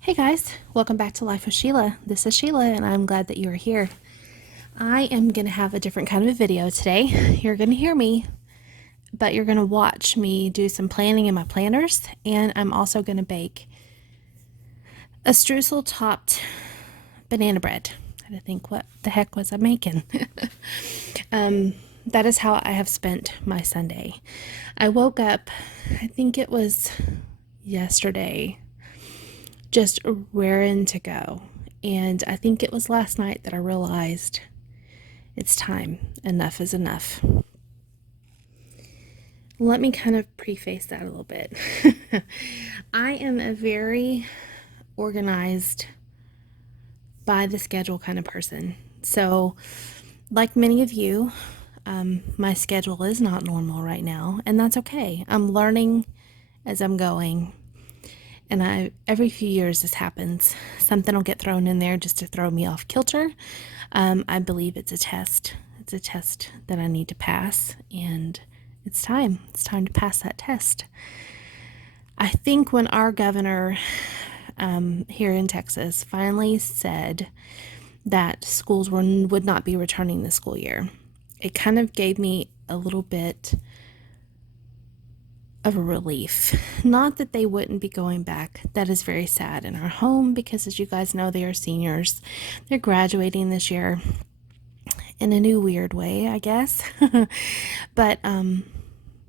Hey guys, welcome back to Life with Sheila. This is Sheila, and I'm glad that you are here. I am going to have a different kind of a video today. You're going to hear me, but you're going to watch me do some planning in my planners, and I'm also going to bake a Struesel Topped Banana Bread. I had to think, what the heck was I making? That is how I have spent my Sunday. I woke up, I think it was yesterday, just raring to go. And I think it was last night that I realized it's time. Enough is enough. Let me kind of preface that a little bit. I am a very organized, by the schedule kind of person. So, like many of you, my schedule is not normal right now, and that's okay. I'm learning as I'm going. And every few years this happens. Something will get thrown in there just to throw me off kilter. I believe it's a test. It's a test that I need to pass, and it's time. It's time to pass that test. I think when our governor here in Texas finally said that schools would not be returning this school year, it kind of gave me a little bit of a relief. Not that they wouldn't be going back. That is very sad in our home because, as you guys know, they are seniors. They're graduating this year in a new weird way, I guess. But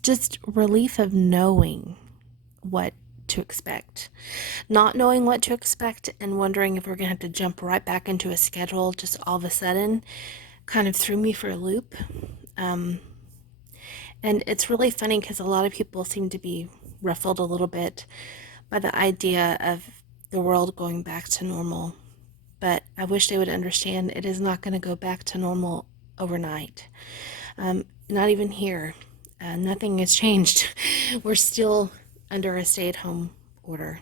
just relief of knowing what to expect. Not knowing what to expect and wondering if we're going to have to jump right back into a schedule just all of a sudden kind of threw me for a loop. And it's really funny because a lot of people seem to be ruffled a little bit by the idea of the world going back to normal. But I wish they would understand it is not going to go back to normal overnight. Not even here. Nothing has changed. We're still under a stay-at-home order.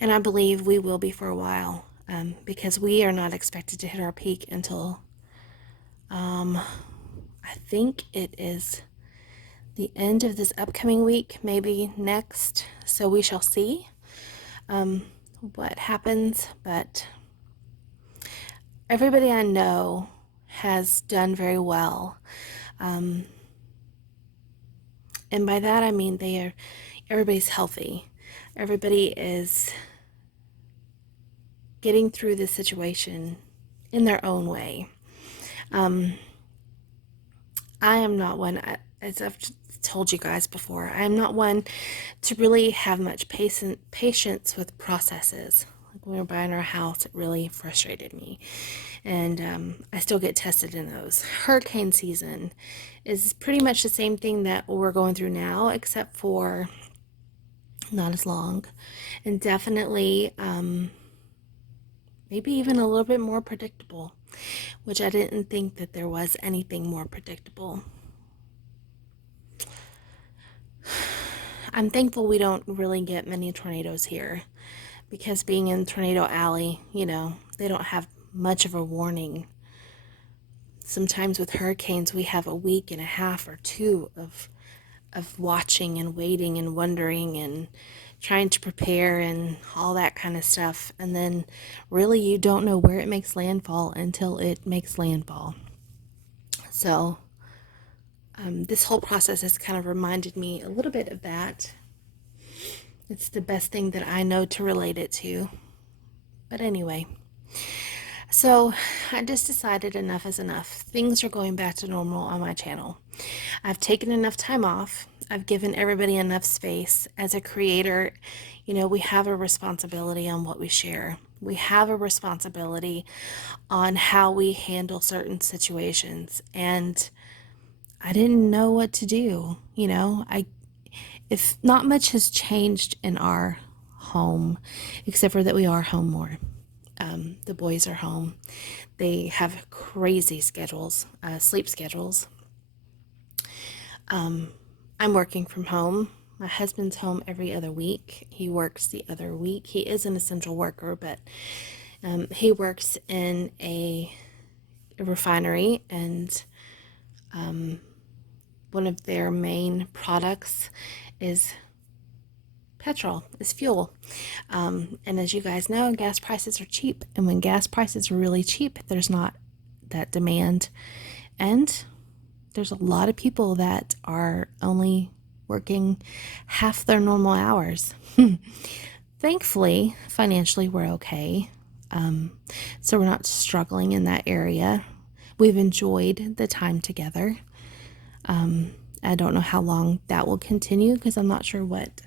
And I believe we will be for a while because we are not expected to hit our peak until I think it is the end of this upcoming week, maybe next. So we shall see what happens. But everybody I know has done very well. And by that I mean everybody's healthy. Everybody is getting through this situation in their own way. I am not one, as I've told you guys before, I am not one to really have much patience with processes. Like when we were buying our house, it really frustrated me. And I still get tested in those. Hurricane season is pretty much the same thing that we're going through now, except for not as long. And definitely, maybe even a little bit more predictable, which I didn't think that there was anything more predictable. I'm thankful we don't really get many tornadoes here because being in Tornado Alley, they don't have much of a warning. Sometimes with hurricanes, we have a week and a half or two of watching and waiting and wondering and trying to prepare and all that kind of stuff. And then really you don't know where it makes landfall until it makes landfall. So this whole process has kind of reminded me a little bit of that. It's the best thing that I know to relate it to. But anyway, so I just decided enough is enough. Things are going back to normal on my channel. I've taken enough time off. I've given everybody enough space. As a creator, we have a responsibility on what we share. We have a responsibility on how we handle certain situations. And I didn't know what to do. If not much has changed in our home, except for that we are home more. The boys are home. They have crazy schedules, sleep schedules. I'm working from home. My husband's home every other week. He works the other week. He is an essential worker, but he works in a refinery, and one of their main products is petrol, is fuel. And as you guys know, gas prices are cheap. And when gas prices are really cheap, there's not that demand. And there's a lot of people that are only working half their normal hours. Thankfully, financially, we're okay. So we're not struggling in that area. We've enjoyed the time together. I don't know how long that will continue because I'm not sure what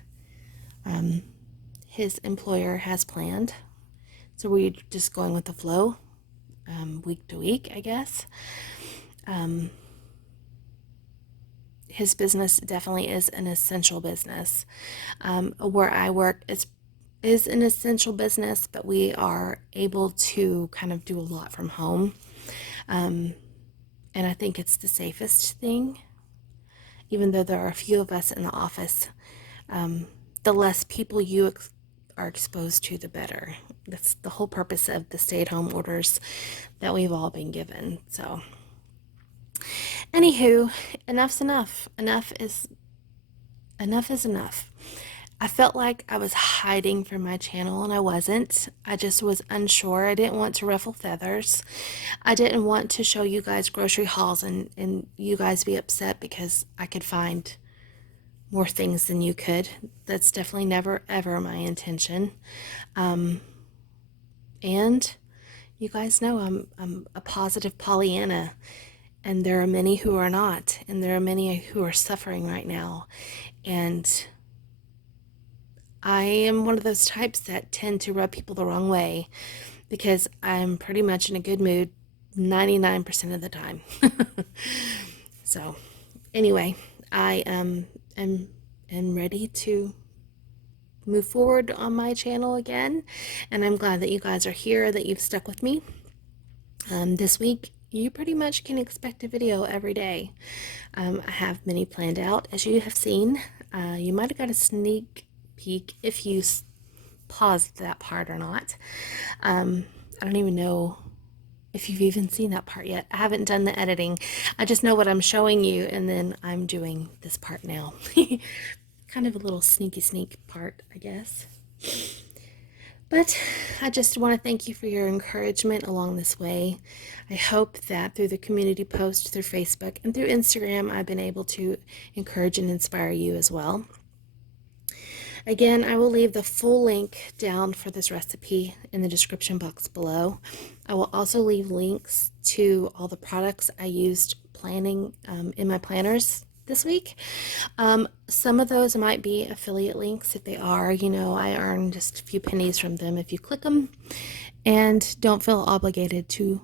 his employer has planned. So we're just going with the flow, week to week, I guess. His business definitely is an essential business. Where I work is an essential business, but we are able to kind of do a lot from home. And I think it's the safest thing, even though there are a few of us in the office. The less people you are exposed to, the better. That's the whole purpose of the stay-at-home orders that we've all been given. So anywho, enough's enough. Enough is enough. I felt like I was hiding from my channel, and I wasn't. I just was unsure. I didn't want to ruffle feathers. I didn't want to show you guys grocery hauls and you guys be upset because I could find more things than you could. That's definitely never, ever my intention. And you guys know I'm a positive Pollyanna. And there are many who are not, and there are many who are suffering right now. And I am one of those types that tend to rub people the wrong way because I'm pretty much in a good mood 99% of the time. So anyway, I am ready to move forward on my channel again. And I'm glad that you guys are here, that you've stuck with me. This week, you pretty much can expect a video every day. I have many planned out, as you have seen. You might have got a sneak peek if you paused that part or not. I don't even know if you've even seen that part yet. I haven't done the editing. I just know what I'm showing you, and then I'm doing this part now. Kind of a little sneak part, I guess. But I just want to thank you for your encouragement along this way. I hope that through the community post, through Facebook, and through Instagram, I've been able to encourage and inspire you as well. Again, I will leave the full link down for this recipe in the description box below. I will also leave links to all the products I used planning in my planners this week. Some of those might be affiliate links. If they are, you know, I earn just a few pennies from them if you click them. And don't feel obligated to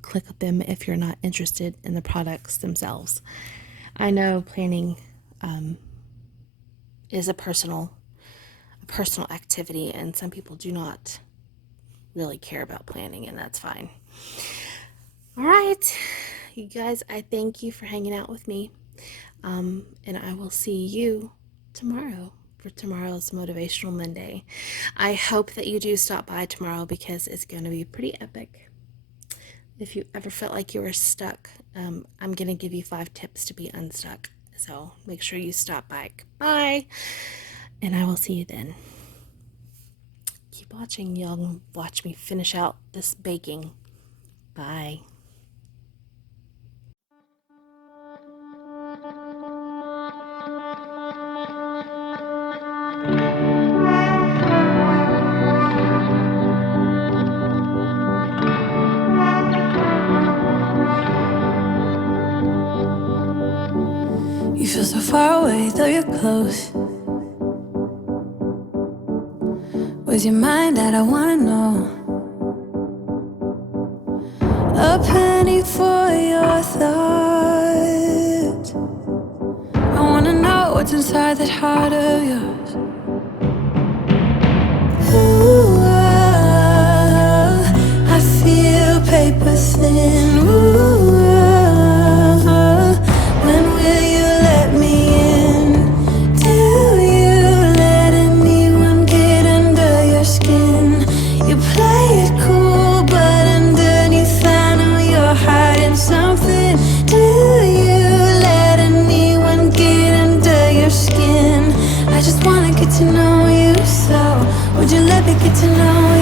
click them if you're not interested in the products themselves. I know planning is a personal activity, and some people do not really care about planning, and that's fine. All right, you guys, I thank you for hanging out with me, and I will see you tomorrow for tomorrow's Motivational Monday. I hope that you do stop by tomorrow because it's going to be pretty epic. If you ever felt like you were stuck, I'm going to give you 5 tips to be unstuck. So make sure you stop by. Bye. And I will see you then. Keep watching. Y'all watch me finish out this baking. Bye. You feel so far away, though you're close. Where's your mind at? I wanna know. A penny for your thoughts. I wanna know what's inside that heart of yours. Ooh, I feel paper thin. Ooh, when will you let me in? Do you let anyone get under your skin? You play it cool, but underneath I know you're hiding something. Do you let anyone get under your skin? I just want Would you let me get to know